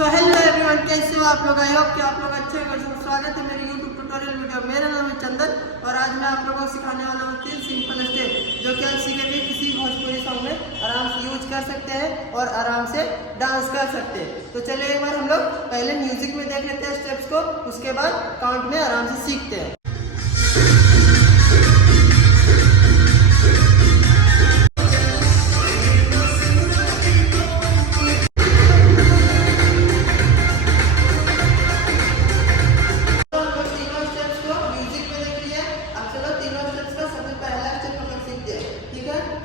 So hello everyone, कैसे हो आप लोग? आई होप कि आप लोग अच्छे हो। स्वागत है मेरे यूट्यूब ट्यूटोरियल वीडियो। मेरा नाम है चंदन और आज मैं आप लोगों को सिखाने वाला हूँ 3 सिंपल स्टेप जो कि आप सीखेंगे किसी भोजपुरी सॉन्ग में आराम से यूज कर सकते हैं और आराम से डांस कर सकते हैं। तो चलिए एक बार हम लोग पहले म्यूजिक में देख लेते हैं स्टेप्स को, उसके बाद काउंट में आराम से सीखते हैं।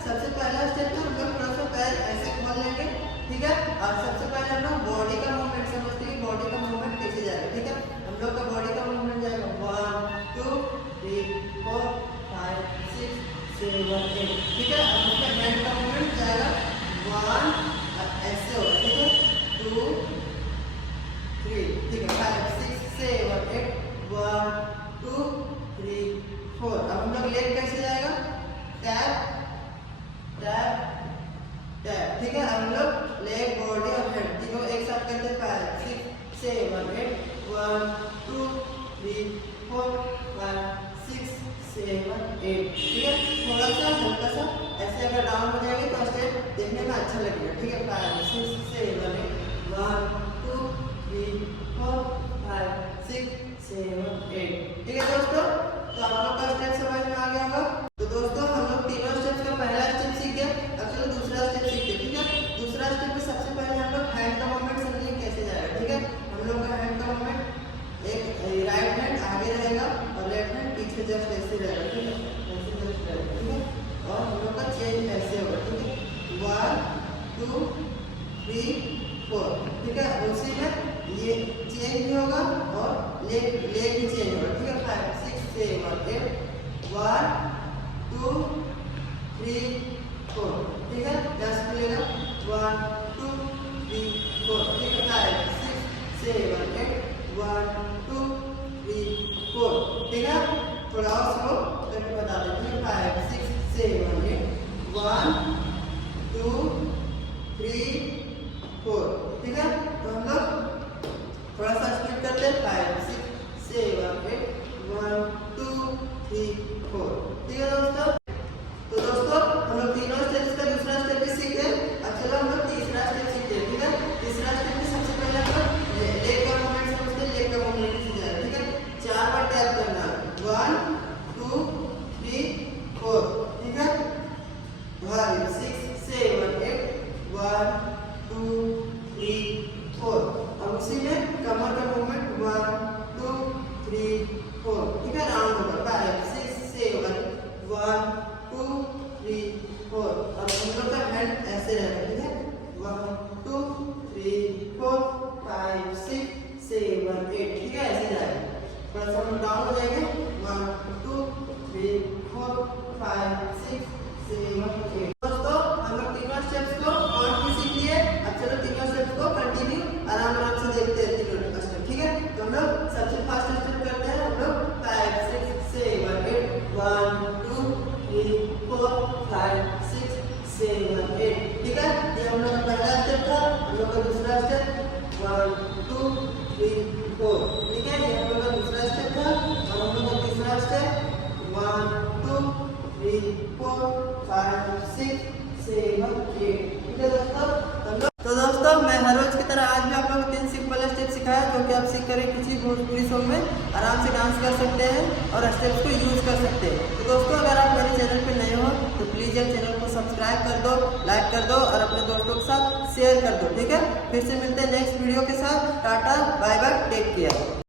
सबसे पहला स्टेप में हम लोग थोड़ा सा पैर ऐसे खोल लेंगे, ठीक है। और सबसे पहले हम लोग बॉडी का मूवमेंट समझते हैं कि बॉडी का मूवमेंट कैसे जाएगा, ठीक है। हम लोग का बॉडी का मूवमेंट जाएगा 1 2 3 4 5 6 7 8, ठीक है। अब उसका हैंड का मूवमेंट जाएगा 1 ऐसे होगा, ठीक है, 2 3, ठीक है, 5 6 7 8 1 2 3 4। अब हम लोग लेग कैसे जाएगा, टैप टैप टैप, ठीक है। हम लोग लेग बॉडी और हेड तीनों एक साथ करते हैं। 5 6 7 8 1 2 3 4 5 6 7 8, ठीक है। थोड़ा सा हल्का सा ऐसे अगर डाउन हो जाएंगे तो स्टेप देखने में अच्छा लगेगा, ठीक है। 5 6 7 8 1 2 3 4 5 6 7 8, ठीक है दोस्तों। तो आप लोग का स्टेप समझ में आ गया होगा। तो दोस्तों हम लोग तीनों स्टेप का पहला स्टेप सीख गए, अब चलो दूसरा स्टेप सीखते हैं, ठीक है। दूसरा स्टेप में सबसे पहले हम लोग हैंड का मूवमेंट समझेंगे कैसे जाएगा, ठीक है। हम लोग का हैंड का मूवमेंट एक राइट हैंड आगे रहेगा और लेफ्ट हैंड पीछे जस्ट ऐसे रहेगा, ठीक है, ऐसे जस्ट रहेगा, ठीक है। और हम लोग का चेंज ऐसे होगा, ठीक है, 1 2 3 4, ठीक है। उसी में ये चेंज भी होगा और लेग भी चेंज होगा, ठीक है। 5 6 7 8 1 2 3 4, ठीक है। जस्ट मिलेगा 1 2 3 4, ठीक है। 5 6 7 8 1 2 3 4, ठीक है। थोड़ा और स्लो करके बता देते हैं। 5 6 7 8 1 2 3 4, ठीक है। तो हम लोग थोड़ा सा स्पीड करते हैं। 5 6 7 8 1 2 3 4, ठीक है दोस्तों। तो दोस्तों हम लोग तीनों स्टेप्स का दूसरा स्टेप भी सीख गए। अब चलो हम लोग तीसरा स्टेप सीखते हैं, ठीक है। तीसरा स्टेप में सबसे पहले हम लोग लेग का मूवमेंट समझते हैं, लेग का मूवमेंट कैसे जाएगा, ठीक है। 4 बार टैप करना, 1 2 3 4, ठीक है। 5 6 7 8 1 2 3 4। अब उसी में कमर का मूवमेंट 1 2 3 4, ठीक है। राउंड होगा 5 6 7 1 2 3 4। अब हम लोग का हैंड ऐसे रहेगा, ठीक है। 1 2 3 4 5 6 7 8, ठीक है, ऐसे जाएगा। थोड़ा सा हम डाउन हो जाएंगे। 1 2 3 4 5 6 7 8। दोस्तों हम लोग तीनों स्टेप्स को काउंट में सीख लिए। अब चलो तीनों स्टेप्स को कंटिन्यू आराम से देखते हैं तीनों स्टेप, ठीक है। तो हम लोग सबसे फास्ट स्टेप करते हैं। हम लोग 5 6 7 8 1 2 3 4 5 6 7 8, ठीक है। ये हम लोग का पहला स्टेप था। हम लोग का दूसरा स्टेप 1 2 3 4, ठीक है। ये हम लोग का दूसरा स्टेप था। और हम लोग का तीसरा स्टेप 1 2 3 4 5 6 7 8, ठीक है दोस्तों। तो दोस्तों मैं हर रोज की तरह आज भी आप लोगों को 3 सिंपल स्टेप सिखाया जो कि आप सीख कर किसी भोजपुरी सॉन्ग में आराम से डांस कर सकते हैं और स्टेप्स को यूज कर सकते हैं। तो दोस्तों अगर आप मेरे चैनल पे नए हो तो प्लीज़ ये चैनल को सब्सक्राइब कर दो, लाइक कर दो और अपने दोस्तों के साथ शेयर कर दो, ठीक है। फिर से मिलते हैं नेक्स्ट वीडियो के साथ। Tata bye bye, take care.